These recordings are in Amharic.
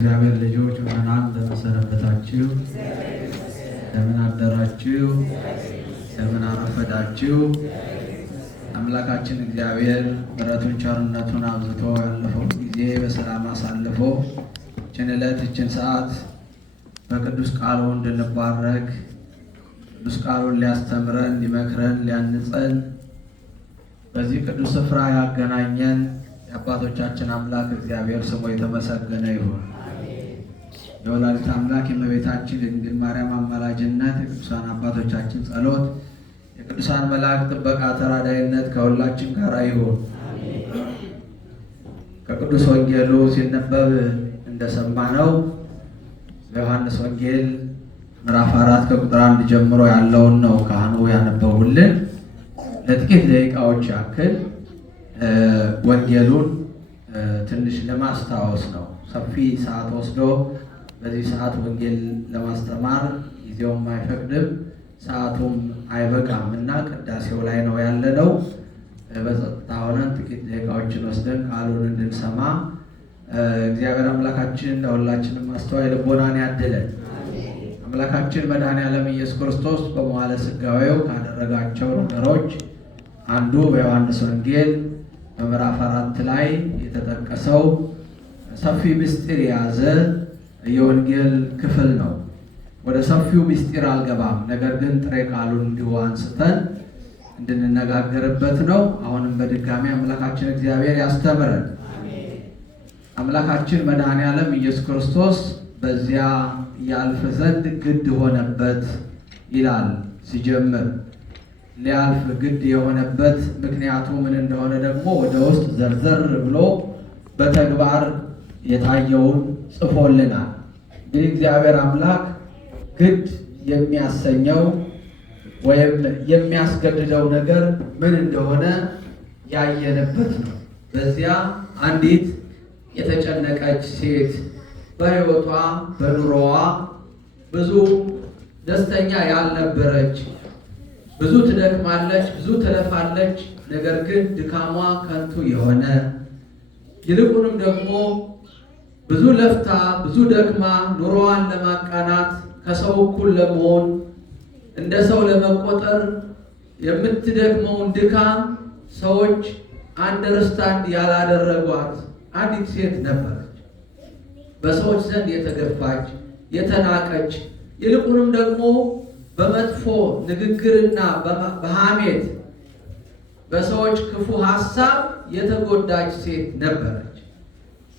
እግዚአብሔር ልጆች ምዕመናን እንደምሰነበታችሁ፣ እንደምን አደራችሁ፣ እንደምን አረፈዳችሁ። አምላካችን እግዚአብሔር ምሕረቱን ቸርነቱን አብዝቶ ያለፈው ጊዜ በሰላም አሳልፎ ይህችን ዕለት ይህችን ሰዓት በቅዱስ ቃሉ እንድንባረክ ቅዱስ ቃሉን ሊያስተምረን ሊመክረን ሊያንጸን በዚህ ቅዱስ ስፍራ ያገናኘን የአባቶቻችን አምላክ እግዚአብሔር ስሙ የተመሰገነ ይሁን። የወላዲተ አምላክ የእመቤታችን የድንግል ማርያም አማላጅነት የቅዱሳን አባቶቻችን ጸሎት የቅዱሳን መላእክት ጥበቃ ተራዳይነት ከሁላችን ጋር ይሁን። ከቅዱስ ወንጌሉ ሲነበብ እንደሰማነው በዮሐንስ ወንጌል ምዕራፍ 4 ከቁጥር 1 ጀምሮ ያለውን ነው ካህኑ ያነበቡልን። ለጥቂት ደቂቃዎች ያክል ወንጌሉን ትንሽ ለማስታወስ ነው። ሰፊ ሰዓት ወስዶ በዚህ ሰዓት ወንጌል ለማስተማር ጊዜውም አይፈቅድም፣ ሰዓቱም አይበቃም እና ቅዳሴው ላይ ነው ያለነው። በጸጥታ ሆነን ጥቂት ደቂቃዎችን ወስደን ቃሉን እንድንሰማ እግዚአብሔር አምላካችን ለሁላችንም አስተዋይ ልቦናን ያድለን። አምላካችን መድኃኔዓለም ኢየሱስ ክርስቶስ በመዋዕለ ሥጋዌው ካደረጋቸው ነገሮች አንዱ በዮሐንስ ወንጌል በምዕራፍ 4 ላይ የተጠቀሰው ሰፊ ምስጢር የያዘ የወንጌል ክፍል ነው። ወደ ሰፊው ምስጢር አልገባም፣ ነገር ግን ጥሬ ቃሉን እንዲሁ አንስተን እንድንነጋገርበት ነው። አሁንም በድጋሚ አምላካችን እግዚአብሔር ያስተምረን። አምላካችን መድኃኔዓለም ኢየሱስ ክርስቶስ በዚያ ያልፍ ዘንድ ግድ ሆነበት ይላል ሲጀምር። ሊያልፍ ግድ የሆነበት ምክንያቱ ምን እንደሆነ ደግሞ ወደ ውስጥ ዘርዘር ብሎ በተግባር የታየውን ጽፎልናል። እንግዲህ እግዚአብሔር አምላክ ግድ የሚያሰኘው ወይም የሚያስገድደው ነገር ምን እንደሆነ ያየንበት ነው። በዚያ አንዲት የተጨነቀች ሴት በሕይወቷ በኑሮዋ ብዙ ደስተኛ ያልነበረች፣ ብዙ ትደክማለች፣ ብዙ ትለፋለች። ነገር ግን ድካሟ ከንቱ የሆነ ይልቁንም ደግሞ ብዙ ለፍታ ብዙ ደክማ ኑሮዋን ለማቃናት ከሰው እኩል ለመሆን እንደ ሰው ለመቆጠር የምትደክመውን ድካም ሰዎች አንደርስታንድ ያላደረጓት አንዲት ሴት ነበረች። በሰዎች ዘንድ የተገፋች የተናቀች፣ ይልቁንም ደግሞ በመጥፎ ንግግርና በሐሜት በሰዎች ክፉ ሐሳብ የተጎዳች ሴት ነበረች።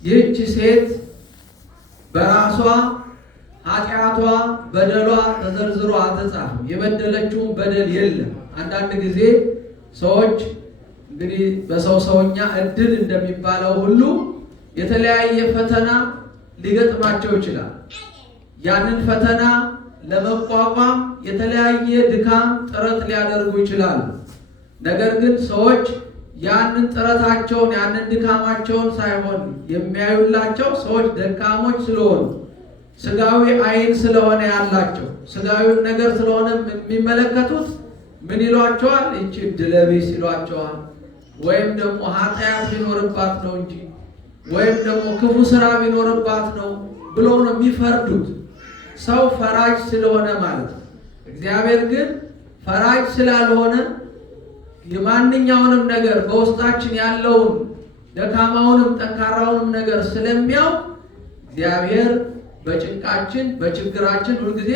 ይህች ሴት በራሷ ኃጢአቷ በደሏ ተዘርዝሮ አልተጻፈም። የበደለችውን በደል የለም። አንዳንድ ጊዜ ሰዎች እንግዲህ በሰው ሰውኛ እድል እንደሚባለው ሁሉ የተለያየ ፈተና ሊገጥማቸው ይችላል። ያንን ፈተና ለመቋቋም የተለያየ ድካም ጥረት ሊያደርጉ ይችላሉ። ነገር ግን ሰዎች ያንን ጥረታቸውን ያንን ድካማቸውን ሳይሆን የሚያዩላቸው ሰዎች ደካሞች ስለሆኑ ስጋዊ ዓይን ስለሆነ ያላቸው ስጋዊውን ነገር ስለሆነ የሚመለከቱት ምን ይሏቸዋል? እቺ ድለቢስ ይሏቸዋል። ወይም ደግሞ ኃጢአት ቢኖርባት ነው እንጂ ወይም ደግሞ ክፉ ስራ ቢኖርባት ነው ብሎ ነው የሚፈርዱት። ሰው ፈራጅ ስለሆነ ማለት ነው። እግዚአብሔር ግን ፈራጅ ስላልሆነ የማንኛውንም ነገር በውስጣችን ያለውን ደካማውንም ጠንካራውንም ነገር ስለሚያውቅ እግዚአብሔር በጭንቃችን በችግራችን ሁልጊዜ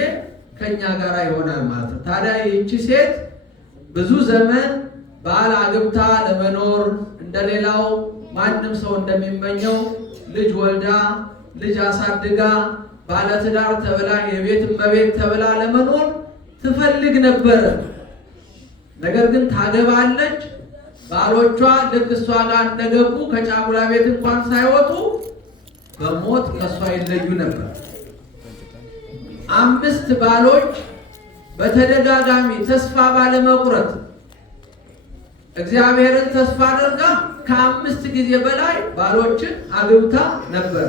ከኛ ጋር ይሆናል ማለት ነው። ታዲያ ይህቺ ሴት ብዙ ዘመን ባል አግብታ ለመኖር እንደሌላው ማንም ሰው እንደሚመኘው ልጅ ወልዳ ልጅ አሳድጋ ባለትዳር ተብላ የቤት እመቤት ተብላ ለመኖር ትፈልግ ነበረ። ነገር ግን ታገባለች። ባሎቿ ልክ እሷ ጋር እንደገቡ ከጫጉላ ቤት እንኳን ሳይወጡ በሞት ከእሷ ይለዩ ነበር። 5 ባሎች በተደጋጋሚ ተስፋ ባለመቁረጥ እግዚአብሔርን ተስፋ አድርጋ ከ5 ጊዜ በላይ ባሎችን አግብታ ነበር።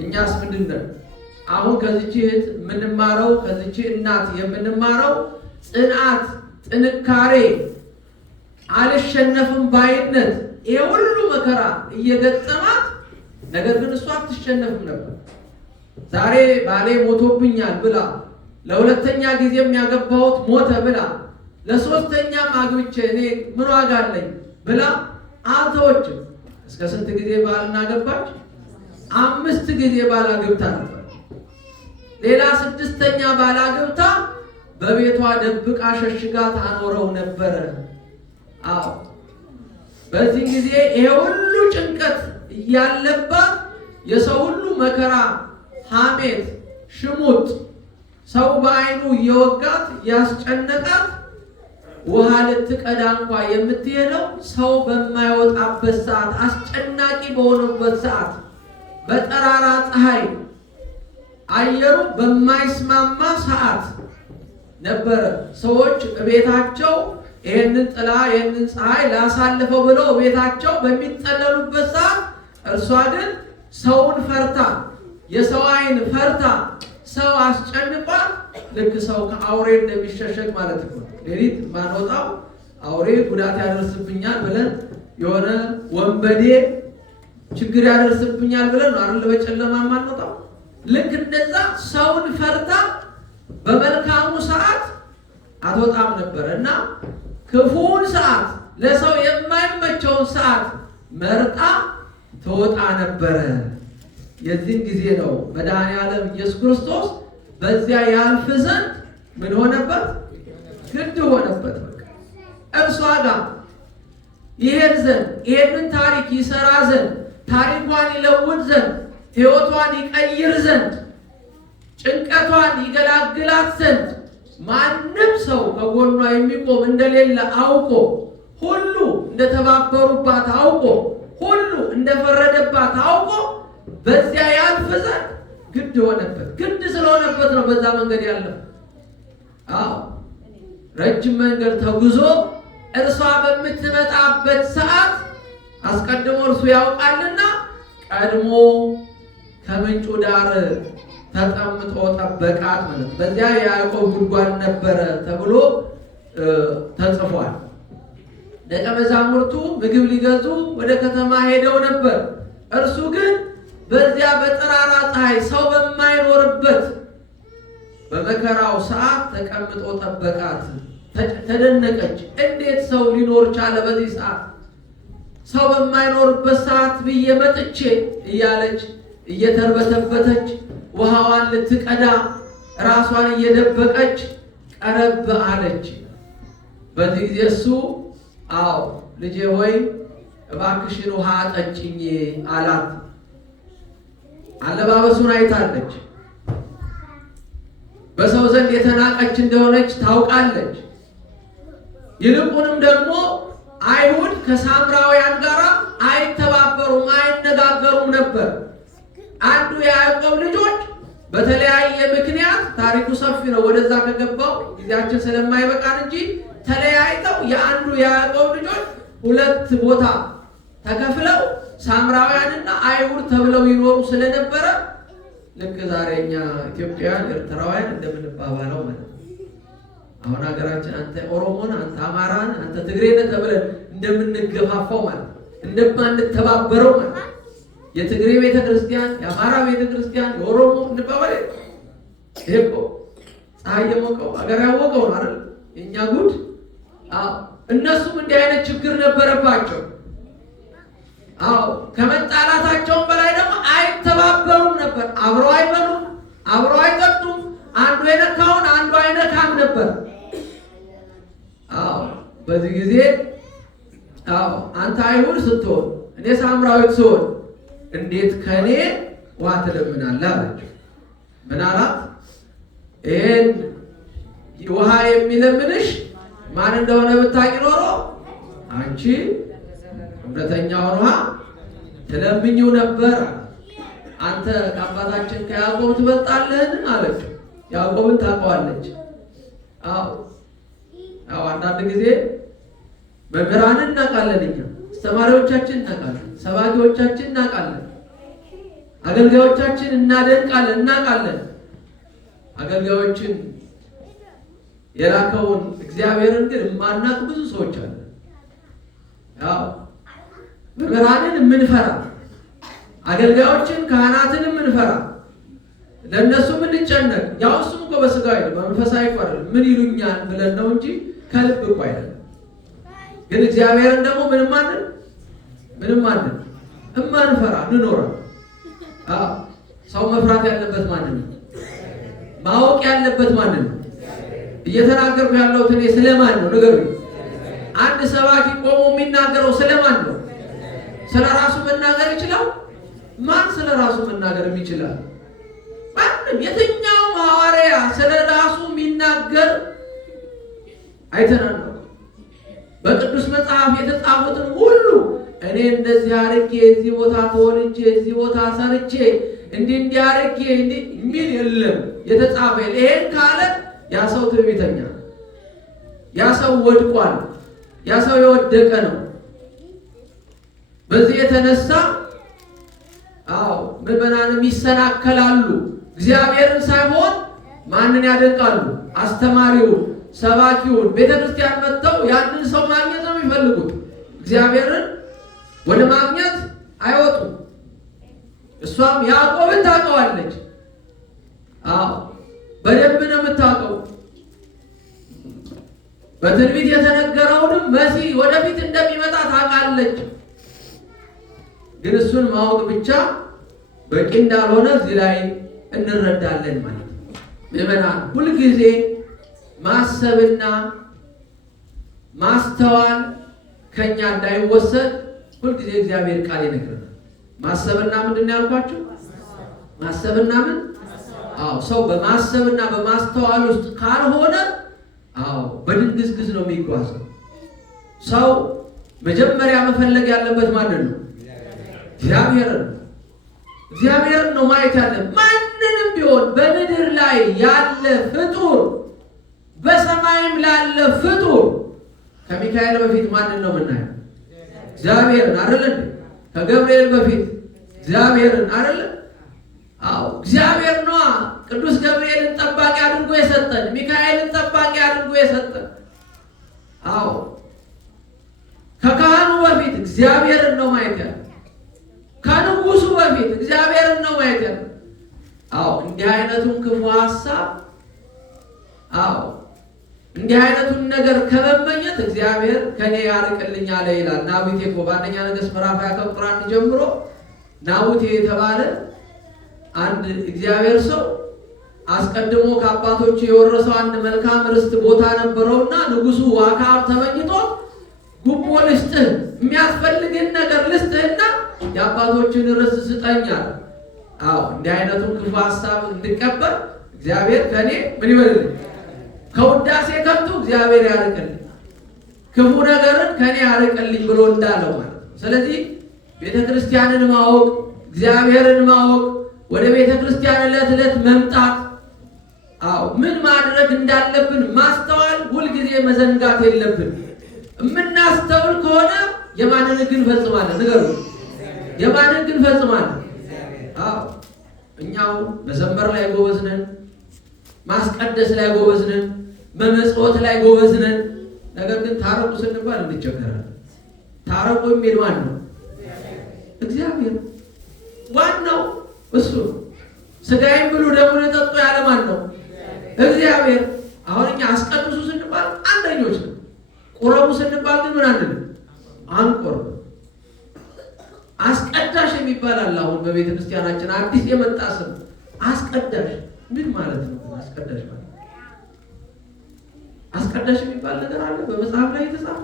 እኛስ ምንድነው አሁን ከዚች እህት የምንማረው ከዚች እናት የምንማረው ጽናት፣ ጥንካሬ፣ አልሸነፍም ባይነት። ይሄ ሁሉ መከራ እየገጠማት ነገር ግን እሷ አትሸነፍም ነበር። ዛሬ ባሌ ሞቶብኛል ብላ፣ ለሁለተኛ ጊዜም ያገባሁት ሞተ ብላ፣ ለሶስተኛም አግብቼ እኔ ምን ዋጋ አለኝ ብላ አልተወችም። እስከ ስንት ጊዜ ባልና ገባች? 5 ጊዜ ባል አግብታ ነበር። ሌላ 6ኛ ባል አግብታ በቤቷ ደብቃ ሸሽጋ ታኖረው ነበር። አዎ በዚህ ጊዜ ይሄ ሁሉ ጭንቀት እያለባት የሰው ሁሉ መከራ፣ ሐሜት፣ ሽሙጥ፣ ሰው በዓይኑ እየወጋት ያስጨነቃት ውሃ ልትቀዳ እንኳ የምትሄደው ሰው በማይወጣበት ሰዓት፣ አስጨናቂ በሆነበት ሰዓት፣ በጠራራ ፀሐይ አየሩ በማይስማማ ሰዓት ነበረ። ሰዎች ቤታቸው ይሄንን ጥላ ይሄንን ፀሐይ ላሳልፈው ብለው ቤታቸው በሚጠለሉበት ሰዓት እርሷ ግን ሰውን ፈርታ፣ የሰው ዓይን ፈርታ፣ ሰው አስጨንቋት፣ ልክ ሰው ከአውሬ እንደሚሸሸግ ማለት ነው። ሌሊት ማንወጣው አውሬ ጉዳት ያደርስብኛል ብለን የሆነ ወንበዴ ችግር ያደርስብኛል ብለን ነው አይደል በጨለማ ማንወጣው። ልክ እንደዛ ሰውን ፈርታ በመልካሙ ሰዓት አትወጣም ነበር እና ክፉን ሰዓት፣ ለሰው የማይመቸውን ሰዓት መርጣ ትወጣ ነበረ። የዚህን ጊዜ ነው መድኃኔዓለም ኢየሱስ ክርስቶስ በዚያ ያልፍ ዘንድ ምን ሆነበት? ግድ ሆነበት። እርሷ ጋር ይሄድ ዘንድ፣ ይሄንን ታሪክ ይሰራ ዘንድ፣ ታሪኳን ይለውጥ ዘንድ፣ ሕይወቷን ይቀይር ዘንድ፣ ጭንቀቷን ይገላግላት ዘንድ ማንም ሰው ከጎኗ የሚቆም እንደሌለ አውቆ፣ ሁሉ እንደተባበሩባት አውቆ፣ ሁሉ እንደፈረደባት አውቆ በዚያ ያልፍ ዘንድ ግድ ሆነበት። ግድ ስለሆነበት ነው በዛ መንገድ ያለው። አዎ ረጅም መንገድ ተጉዞ እርሷ በምትመጣበት ሰዓት አስቀድሞ እርሱ ያውቃልና ቀድሞ ከምንጩ ዳር ተቀምጦ ጠበቃት ማለት። በዚያ የያዕቆብ ጉድጓድ ነበረ ተብሎ ተጽፏል። ደቀ መዛሙርቱ ምግብ ሊገዙ ወደ ከተማ ሄደው ነበር። እርሱ ግን በዚያ በጠራራ ፀሐይ ሰው በማይኖርበት በመከራው ሰዓት ተቀምጦ ጠበቃት። ተደነቀች። እንዴት ሰው ሊኖር ቻለ በዚህ ሰዓት? ሰው በማይኖርበት ሰዓት ብዬ መጥቼ እያለች እየተርበተበተች ውሃዋን ልትቀዳ ራሷን እየደበቀች ቀረብ አለች። በዚህ ጊዜ እሱ አዎ ልጄ ሆይ እባክሽን ውሃ አጠጭኝ አላት። አለባበሱን አይታለች። በሰው ዘንድ የተናቀች እንደሆነች ታውቃለች። ይልቁንም ደግሞ አይሁድ ከሳምራውያን ጋር አይተባበሩም፣ አይነጋገሩም ነበር። አንዱ የያዕቆብ ልጆች በተለያየ ምክንያት፣ ታሪኩ ሰፊ ነው፣ ወደዛ ከገባው ጊዜያችን ስለማይበቃን እንጂ ተለያይተው የአንዱ የያዕቆብ ልጆች 2 ቦታ ተከፍለው ሳምራውያንና አይሁድ ተብለው ይኖሩ ስለነበረ ልክ ዛሬ እኛ ኢትዮጵያውያን ኤርትራውያን እንደምንባባለው ማለት ነው። አሁን ሀገራችን አንተ ኦሮሞን፣ አንተ አማራን፣ አንተ ትግሬን ተብለን እንደምንገፋፋው ማለት ነው፣ እንደማንተባበረው ማለት ነው። የትግሬ ቤተክርስቲያን፣ የአማራ ቤተክርስቲያን፣ የኦሮሞ እንባባል። ይሄ እኮ ፀሐይ የሞቀው ሀገር ያወቀው ነው አይደል? የእኛ ጉድ። እነሱም እንዲህ አይነት ችግር ነበረባቸው። አዎ ከመጣላታቸውም በላይ ደግሞ አይተባበሩም ነበር። አብረው አይበሉም፣ አብረው አይጠጡም። አንዱ የነካውን አንዱ አይነካም ነበር። አዎ በዚህ ጊዜ አዎ አንተ አይሁድ ስትሆን እኔ ሳምራዊት ስሆን እንዴት ከኔ ውሃ ትለምናለህ አለችው። ምን አላት? ይሄን ውሃ የሚለምንሽ ማን እንደሆነ ብታውቂ ኖሮ አንቺ እውነተኛውን ውሃ ትለምኚው ነበር። አንተ ከአባታችን ከያዕቆብ ትበልጣለህን አለችው። ያዕቆብን ታውቀዋለች። አዎ አንዳንድ ጊዜ መምህራንን እናውቃለን፣ እኛ አስተማሪዎቻችን እናውቃለን፣ ሰባኪዎቻችን እናውቃለን፣ አገልጋዮቻችን እናደንቃለን፣ እናውቃለን። አገልጋዮችን የላከውን እግዚአብሔርን ግን የማናውቅ ብዙ ሰዎች አለን። ያው መምህራንን የምንፈራ አገልጋዮችን ካህናትንም እንፈራ፣ ለእነሱ እንጨነቅ። ያው እሱም እኮ በስጋዊ ነው በመንፈሳዊ አይደለም። ምን ይሉኛል ብለን ነው እንጂ ከልብ እኮ አይደለም። ግን እግዚአብሔርን ደግሞ ምንም አንል እማንፈራ እንኖራ። ሰው መፍራት ያለበት ማንን ነው? ማወቅ ያለበት ማንን ነው? እየተናገርኩ ያለሁት እኔ ስለማን ነው? ንገሩኝ። አንድ ሰባኪ ቆሞ የሚናገረው ስለማን ነው? ስለ ራሱ መናገር ይችላል? ማን ስለ ራሱ መናገር ይችላል? ማንም። የትኛውም ሐዋርያ ስለ ራሱ የሚናገር አይተናል። በቅዱስ መጽሐፍ የተጻፉትን ሁሉ እኔ እንደዚህ አርጌ እዚህ ቦታ ተወልጄ እዚህ ቦታ ሰርቼ እንዲህ አርጌ የሚል የለም የተጻፈ። ይሄን ካለ ያ ሰው ትዕቢተኛ፣ ያ ሰው ወድቋል፣ ያ ሰው የወደቀ ነው። በዚህ የተነሳ ምዕመናንም ይሰናከላሉ። እግዚአብሔርን ሳይሆን ማንን ያደንቃሉ? አስተማሪውን፣ ሰባኪውን። ቤተክርስቲያን መጥተው ያንን ሰው ማግኘት ነው የሚፈልጉት። እግዚአብሔርን ወደ ማግኘት አይወጡም። እሷም ያዕቆብን ታውቀዋለች። በደንብ ነው የምታውቀው። በትንቢት የተነገረውንም መሲህ ወደፊት እንደሚመጣ ታውቃለች። ግን እሱን ማወቅ ብቻ በቂ እንዳልሆነ እዚህ ላይ እንረዳለን ማለት ነው። ምዕመናን ሁልጊዜ ማሰብና ማስተዋል ከኛ እንዳይወሰድ ሁልጊዜ እግዚአብሔር ቃል ይነግረናል። ማሰብና ምንድን ያልኳችሁ? ማሰብና ምን? ሰው በማሰብና በማስተዋል ውስጥ ካልሆነ በድንግዝግዝ ነው የሚጓዘው። ሰው መጀመሪያ መፈለግ ያለበት ማንን ነው? እግዚአብሔርን። እግዚአብሔርን ነው ማየት ያለበት። ማንንም ቢሆን በምድር ላይ ያለ ፍጡር፣ በሰማይም ላለ ፍጡር ከሚካኤል በፊት ማንን ነው የምናየው? እግዚአብሔርን አይደል? ከገብርኤል በፊት እግዚአብሔርን አይደል? እግዚአብሔር ነዋ ቅዱስ ገብርኤልን ጠባቂ አድርጎ የሰጠን፣ ሚካኤልን ጠባቂ አድርጎ የሰጠን። ከካህኑ በፊት እግዚአብሔርን ነው ማየት ያለ። ከንጉሱ በፊት እግዚአብሔርን ነው ማየት ያለ። እንዲህ አይነቱን ክፉ ሀሳብ እንዲህ አይነቱን ነገር ከመመኘት እግዚአብሔር ከኔ ያርቅልኝ አለ ይላል ናቡቴ እኮ በአንደኛ ነገሥት ምዕራፍ 20 ከቁጥር 1 ጀምሮ። ናቡቴ የተባለ አንድ እግዚአብሔር ሰው አስቀድሞ ከአባቶቹ የወረሰው አንድ መልካም ርስት ቦታ ነበረውና ንጉሱ አክዓብ ተመኝቶ ጉቦ ልስጥህ፣ የሚያስፈልግን ነገር ልስጥህና የአባቶችን ርስት ስጠኛል። እንዲህ አይነቱን ክፉ ሀሳብ እንድቀበል እግዚአብሔር ከኔ ምን ይበልልኝ? ከውዳሴ ከንቱ እግዚአብሔር ያርቅልኝ፣ ክፉ ነገርን ከኔ ያርቅልኝ ብሎ እንዳለው ማለት ነው። ስለዚህ ቤተክርስቲያንን ማወቅ፣ እግዚአብሔርን ማወቅ፣ ወደ ቤተክርስቲያን ዕለት ዕለት መምጣት፣ ምን ማድረግ እንዳለብን ማስተዋል፣ ሁልጊዜ መዘንጋት የለብን። የምናስተውል ከሆነ የማንን ሕግ እንፈጽማለን? ንገሩ። የማንን ሕግ እንፈጽማለን? እኛው መዘመር ላይ ጎበዝ ነን፣ ማስቀደስ ላይ ጎበዝ ነን፣ መመጽወት ላይ ጎበዝ ነን። ነገር ግን ታረቁ ስንባል እንቸገራለን። ታረቁ የሚል ማን ነው? እግዚአብሔር። ዋናው እሱ። ስጋዬን ብሉ ደሙን ጠጡ ያለ ማን ነው? እግዚአብሔር። አሁን እኛ አስቀድሱ ስንባል አንደኞች ነው። ቁረቡ ስንባል ግን ምን አንልም? አንቆርብ። አስቀዳሽ የሚባል አለ። አሁን በቤተ ክርስቲያናችን አዲስ የመጣ ስም አስቀዳሽ። ምን ማለት ነው? አስቀዳሽ ማለት አስቀዳሽ የሚባል ነገር አለ በመጽሐፍ ላይ የተጻፈ።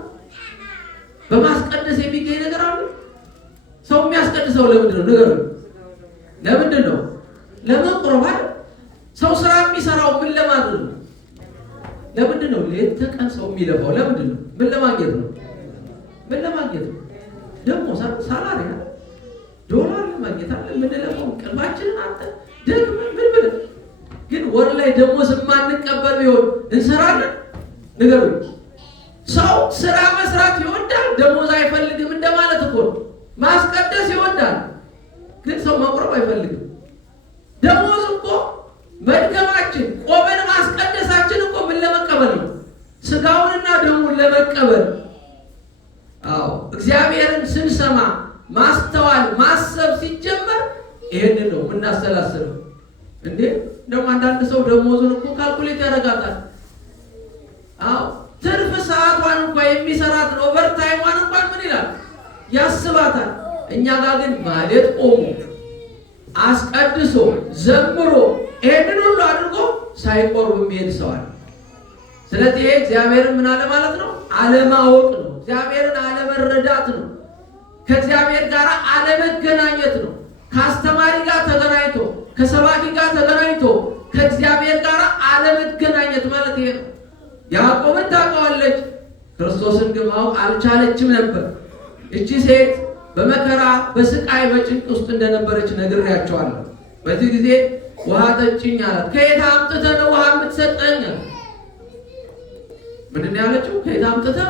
በማስቀደስ የሚገኝ ነገር አለ። ሰው የሚያስቀድሰው ለምንድን ነው? ንገሩ። ለምንድን ነው? ለመቁረብ አይደል? ሰው ስራ የሚሰራው ምን ለማድረግ ነው? ለምንድን ነው ሌት ተቀን ሰው የሚለፋው? ለምንድን ነው? ምን ለማግኘት ነው? ምን ለማግኘት ነው? ደግሞ ሳላሪ ዶላር ለማግኘት አለ የምንለፋው። ቀልባችንን አንተ ደግሞ ምን ብለን ግን ወር ላይ ደሞዝ የማንቀበል ቢሆን እንሰራለን? ንገሩኝ። ሰው ስራ መስራት ይወዳል፣ ደሞዝ አይፈልግም እንደማለት እኮ ነው። ማስቀደስ ይወዳል፣ ግን ሰው መቁረብ አይፈልግም። ደሞዝ እኮ መድከማችን፣ ቆመን ማስቀደሳችን እኮ ምን ለመቀበል ነው? ስጋውንና ደሙን ለመቀበል። እግዚአብሔርን ስንሰማ ማስተዋል ማሰብ ሲጀመር ይሄንን ነው እናስተላልፈው እንዴ። ደግሞ አንዳንድ ሰው ደሞዙን እኮ ካልኩሌት ያደርጋታል። አዎ ትርፍ ሰዓቷን እንኳን የሚሰራት ነው ኦቨርታይሟን እንኳን ምን ይላል ያስባታል። እኛ ጋር ግን ማለት ቆሞ አስቀድሶ ዘምሮ ይሄንን ሁሉ አድርጎ ሳይቆርብ የሚሄድ ሰው አለ። ስለዚህ እግዚአብሔርን ምን አለ ማለት ነው? አለማወቅ ነው። እግዚአብሔርን አለመረዳት ነው። ከእግዚአብሔር ጋር አለመገናኘት ነው። ከአስተማሪ ጋር ተገናኝቶ ከሰባኪ ጋር ተገናኝቶ ከእግዚአብሔር ጋር አለመገናኘት ማለት ይሄ ነው። ያዕቆብን ታውቀዋለች፣ ክርስቶስን ግን ማወቅ አልቻለችም ነበር። እቺ ሴት በመከራ በስቃይ በጭንቅ ውስጥ እንደነበረች ነግሬያቸዋለሁ። በዚህ ጊዜ ውሃ ጠጭኝ አላት። ከየት አምጥተህ ነው ውሃ የምትሰጠኝ? ምንድን ያለችው? ከየት አምጥተህ?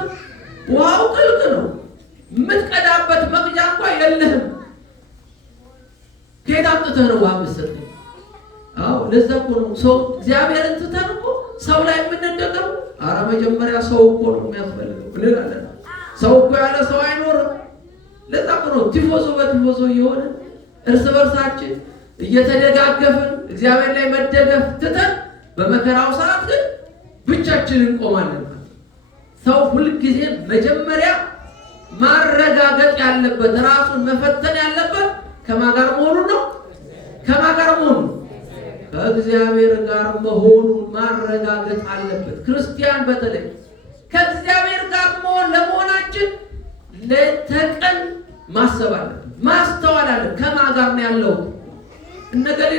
ውሃው ጥልቅ ነው፣ የምትቀዳበት መቅጃ እንኳን የለህም። ከየት አምጥተህ ነው ውሃ የምትሰጠኝ? አዎ ለዛ እኮ ነው ሰው እግዚአብሔርን ትተን እኮ ሰው ላይ የምንደገመው። ኧረ መጀመሪያ ሰው እኮ ነው የሚያስፈልገው እንላለን። ሰው እኮ ያለ ሰው አይኖርም። ለዛ እኮ ነው ቲፎዞ በቲፎዞ እየሆነ እርስ በርሳችን እየተደጋገፍን እግዚአብሔር ላይ መደገፍ ትተን በመከራው ሰዓት ግን ብቻችንን እንቆማለን። ሰው ሁልጊዜ መጀመሪያ ማረጋገጥ ያለበት ራሱን መፈተን ያለበት ከማን ጋር መሆኑን ነው። ከማን ጋር መሆኑን? ከእግዚአብሔር ጋር መሆኑን ማረጋገጥ አለበት። ክርስቲያን በተለይ ከእግዚአብሔር ጋር ለመሆናችን ለተቀን ማሰብ አለበት፣ ማስተዋል አለበት። ከማን ጋር ነው ያለው? እነገሌ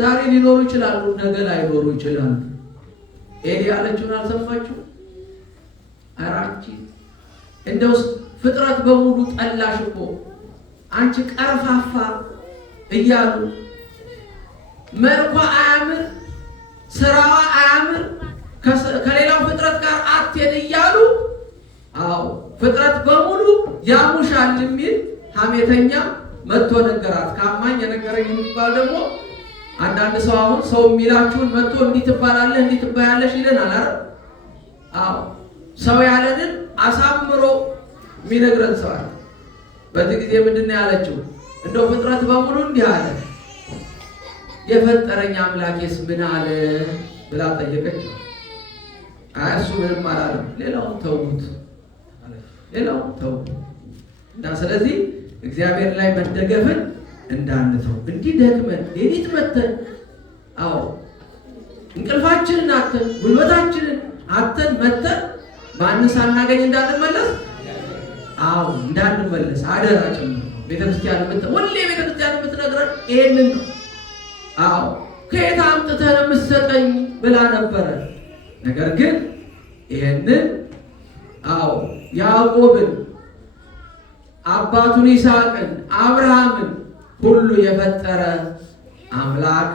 ዛሬ ሊኖሩ ይችላሉ፣ ነገ ላይኖሩ ይችላሉ። ኤሊ ያለችውን አልሰማችሁ? አራንቺ እንደው ፍጥረት በሙሉ ጠላሽ እኮ አንቺ ቀርፋፋ እያሉ መልኳ አያምር፣ ስራዋ አያምር፣ ከሌላው ፍጥረት ጋር አትሄድ እያሉ አዎ ፍጥረት በሙሉ ያሙሻል የሚል ሐሜተኛ መጥቶ ነገራት። ካማኝ የነገረኝ የሚባል ደግሞ አንዳንድ ሰው አሁን ሰው የሚላችሁን መጥቶ እንዲህ ትባላለህ እንዲህ ትባያለሽ ይለናል አይደል? አዎ ሰው ያለንን አሳምሮ የሚነግረን ሰው አለ። በዚህ ጊዜ ምንድን ነው ያለችው? እንደው ፍጥረት በሙሉ እንዲህ አለ፣ የፈጠረኝ አምላኬስ ምን አለ ብላ ጠየቀች። አይ እሱ ምንም አላለም፣ ሌላውን ተውት፣ ሌላውን ተውት። እና ስለዚህ እግዚአብሔር ላይ መደገፍን እንዳንተው እንዲህ ደክመን ሌሊት መተን አዎ እንቅልፋችንን አተን ጉልበታችንን አተን መተን ማንን ሳናገኝ እንዳንመለስ አዎ እንዳንመለስ አደራ ጭምር ቤተክርስቲያን ሁሌ ቤተክርስቲያን የምትነግረን ይሄንን ነው። አዎ ከየት አምጥተህ ነው የምትሰጠኝ ብላ ነበረ። ነገር ግን ይሄንን አዎ ያዕቆብን አባቱን ይስሐቅን አብርሃምን ሁሉ የፈጠረ አምላክ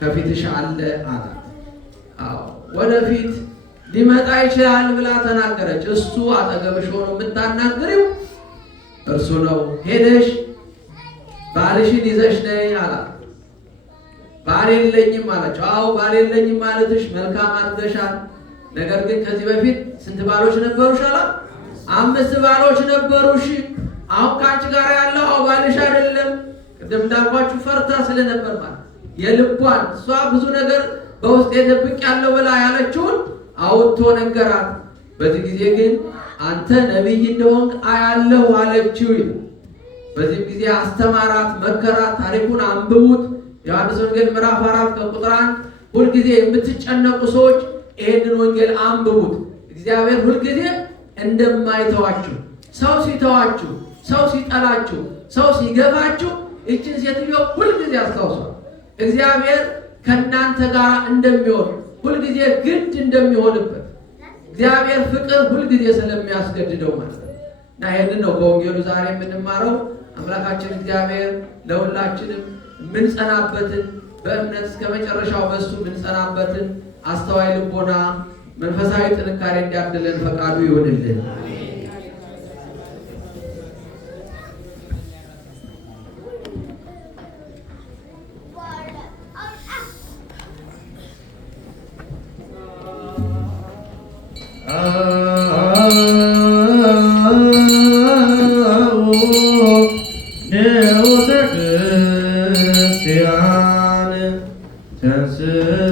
ከፊትሽ አለ አለ። አዎ ወደፊት ሊመጣ ይችላል ብላ ተናገረች። እሱ አጠገብሽ ሆኖ የምታናግሪው እርሱ ነው። ሄደሽ ባልሽን ይዘሽ ነይ አላት። ባል የለኝም አለችው። አዎ ባል የለኝም ማለትሽ መልካም አድርገሻል። ነገር ግን ከዚህ በፊት ስንት ባሎች ነበሩሽ አላት? 5 ባሎች ነበሩሽ። አሁን ከአንቺ ጋር ያለው ባልሽ አይደለም። ቅድም እንዳልኳችሁ ፈርታ ስለነበር ማለት የልቧን እሷ ብዙ ነገር በውስጥ የደብቅ ያለው ብላ ያለችውን አውጥቶ ነገራት። በዚህ ጊዜ ግን አንተ ነቢይ እንደሆንክ አያለሁ አለችው። በዚህ ጊዜ አስተማራት፣ መከራት። ታሪኩን አንብቡት። ዮሐንስ ወንጌል ምዕራፍ 4 ከቁጥር 1 ሁልጊዜ የምትጨነቁ ሰዎች ይሄንን ወንጌል አንብቡት። እግዚአብሔር ሁልጊዜ እንደማይተዋችሁ፣ ሰው ሲተዋችሁ፣ ሰው ሲጠላችሁ፣ ሰው ሲገፋችሁ እችን ሴትዮ ሁልጊዜ አስታውሷል። እግዚአብሔር ከእናንተ ጋር እንደሚሆን ሁልጊዜ ግድ እንደሚሆንበት እግዚአብሔር ፍቅር ሁልጊዜ ስለሚያስገድደው ማለት ነው። እና ይህንን ነው በወንጌሉ ዛሬ የምንማረው። አምላካችን እግዚአብሔር ለሁላችንም የምንጸናበትን በእምነት እስከ መጨረሻው በሱ የምንጸናበትን አስተዋይ ልቦና መንፈሳዊ ጥንካሬ እንዲያድለን ፈቃዱ ይሆንልን። Oh ተንሥእ